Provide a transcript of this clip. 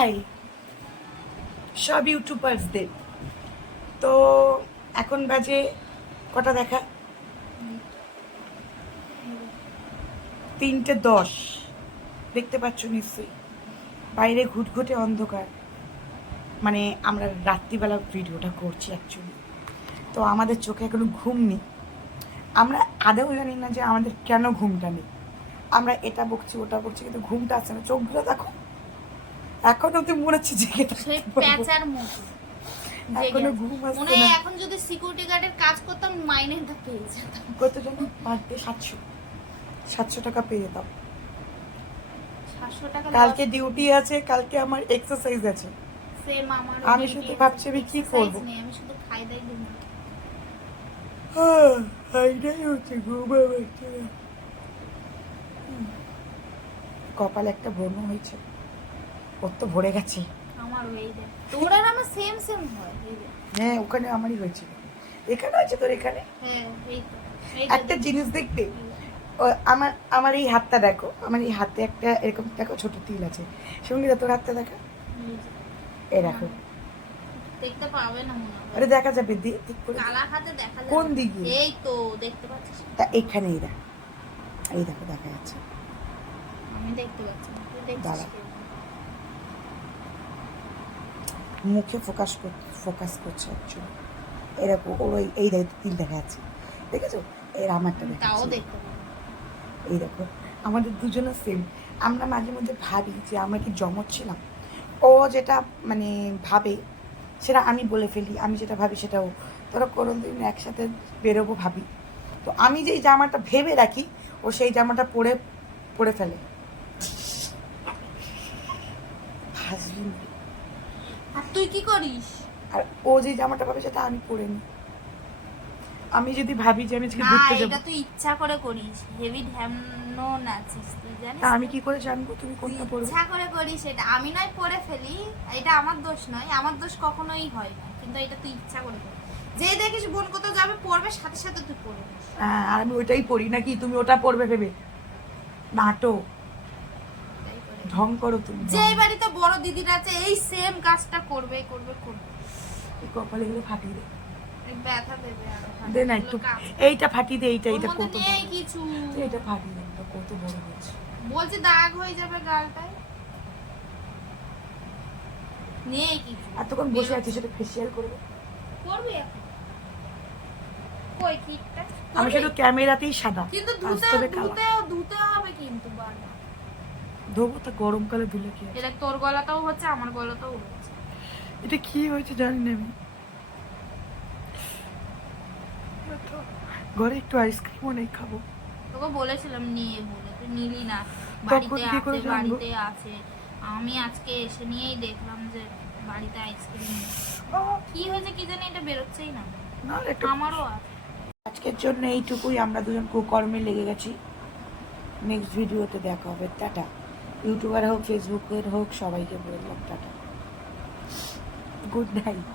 High সব ইউটিউবার্সদের। তো এখন বাজে কটা দেখা, 3:10। দেখতে পাচ্ছ নিশ্চয়ই বাইরে ঘুটঘুটে অন্ধকার, মানে আমরা রাত্রিবেলা ভিডিওটা করছি অ্যাকচুয়ালি। তো আমাদের চোখে এখনো ঘুম নেই, আমরা আদৌ জানি না যে আমাদের কেন ঘুমটা নেই। আমরা এটা বকছি ওটা বকছি কিন্তু ঘুমটা আসছে না। চোখগুলো দেখো এখন অব্দি মনে হচ্ছে জেগে প্যাচার মতো এখনো ঘুম আসছে না। এখন যদি সিকিউরিটি গার্ডের কাজ করতাম মাইনেটা পেয়ে যেতাম। কত জন পার ডে? 700 টাকা পেয়ে যেতাম। 700 টাকা কালকে ডিউটি আছে, কালকে আমার এক্সারসাইজ আছে। সেম আমার। আমি শুধু ভাবছি আমি কি করব। আমি শুধু খাই দাই ঘুম। এইটাই হচ্ছে ঘুম হচ্ছে। কপালে একটা ব্রণ হয়েছে, ওর তো ভরে গেছে। আমার হয়ে যায়, তোর আর আমার সেম সেম হয়। হ্যাঁ ওখানে আমারই হয়েছিল, এখানে হয়েছে তোর এখানে। হ্যাঁ এই তো একটা জিনিস দেখতে, আমার আমার এই হাতটা দেখো, আমার এই হাতে একটা এরকম দেখো ছোট তিল আছে। সঙ্গীতা তোর হাতটা দেখা, এই দেখো। দেখতে পাবে না মনে হয়। আরে দেখা যাবে ঠিক করে। কালা হাতে দেখা যাবে কোন দিকে? এই তো দেখতে পাচ্ছিস? তা এখানেই দেখ, এই দেখো দেখা যাচ্ছে। আমি দেখতে পাচ্ছি না, তুই দেখছিস? দাঁড়া, মুখে ফোকাস করছে অ্যাকচুয়ালি। এরকম ওর এই দেখো তিল দেখা যাচ্ছে, দেখেছো? এর আমারটা তাও দেখাচ্ছি, দেখতে পাবো। এই দেখো আমাদের দুজনের সেম। আমরা মাঝে মধ্যে ভাবি যে আমরা কি জমজ ছিলাম। ও যেটা মানে ভাবে সেটা আমি বলে ফেলি, আমি যেটা ভাবি সেটাও। ধরো কোনো দিন একসাথে বেরোবো ভাবি, তো আমি যেই জামাটা ভেবে রাখি ও সেই জামাটা পরে ফেলে। হাসবি না। আর তুই কি করিস? আর ও যে জামাটা ভাবে সেটা আমি পরে নিই। আমি যদি ভাবি যে আমি আজকে ঘুরতে যাবো, এটা তুই ইচ্ছা করে করিস। হেভি ধ্যানো নাচিস তুই, জানিস? আমি কি করে জানবো তুমি কোনটা পরবে? ইচ্ছা করে করিস এটা। আমি নয় পরে ফেলি, এটা আমার দোষ নয়, আমার দোষ কখনোই হয় না, কিন্তু এটা তুই ইচ্ছা করে করিস। যে দেখিস বোন কোথাও যাবে পরবে, সাথে সাথে তুই পরে নিস। হ্যাঁ আর আমি ওইটাই পরি নাকি তুমি ওটা পরবে ভেবে? নাটক ঢং করো তুমি। যে বাড়িতে বড় দিদিরা আছে এই সেম কাজটা করবে করবে করবে। এই কপালে গুলো ফাটিয়ে দে, ব্যথা দেবে আরো। দে না একটু, এইটা ফাটিয়ে দে, এইটা কত নেই কিছু। এইটা ফাটিয়ে দে, এটা কত বড় হয়েছে। বলছি দাগ হয়ে যাবে গালটায়, নেই কিছু। এতক্ষণ বসে আছি, সেটা ফেসিয়াল করবে। করবি এখন? কই কিটটা? আমি শুধু ক্যামেরাতেই সাদা, কিন্তু বাস্তবে কালো। ধুতে হবে কিন্তু বারবার। ধোবো তো গরমকালে ধুলে কি? এটা তোর গলাটাও হচ্ছে, আমার গলাটাও হচ্ছে। এটা কি হয়েছে জানি না আমি। ঘরে একটু আইসক্রিমও নেই খাবো। তোকে বলেছিলাম নিয়ে বলে, তুই নিলি না। তখন কি করে জানবো? বাড়িতে আছে। আমি আজকে এসে নিয়েই দেখলাম যে বাড়িতে আইসক্রিম। কি হয়েছে কি জানি, এটা বেরোচ্ছেই না। না একটু আমারও আছে। আজকের জন্য এইটুকুই, আমরা দুজন কুকর্মে লেগে গেছি। নেক্সট ভিডিওতে দেখা হবে, টাটা। ইউটিউবার হোক ফেসবুকের হোক সবাইকে বললাম টাটা, গুড নাইট।